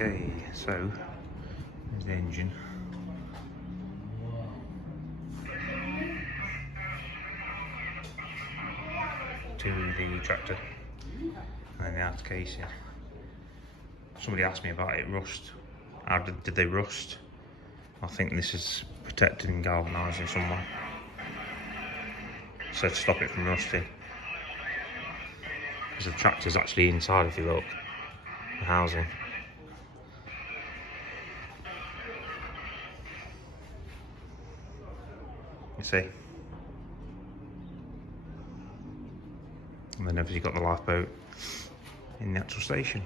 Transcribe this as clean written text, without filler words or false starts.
Okay, so there's the engine. To the tractor, and then the outer casing. Somebody asked me about it, rust. How did they rust? I think this is protected and galvanised in some way. So to stop it from rusting. Because the tractor's actually inside, if you look, the housing. You see? And then obviously you've got the lifeboat in the actual station.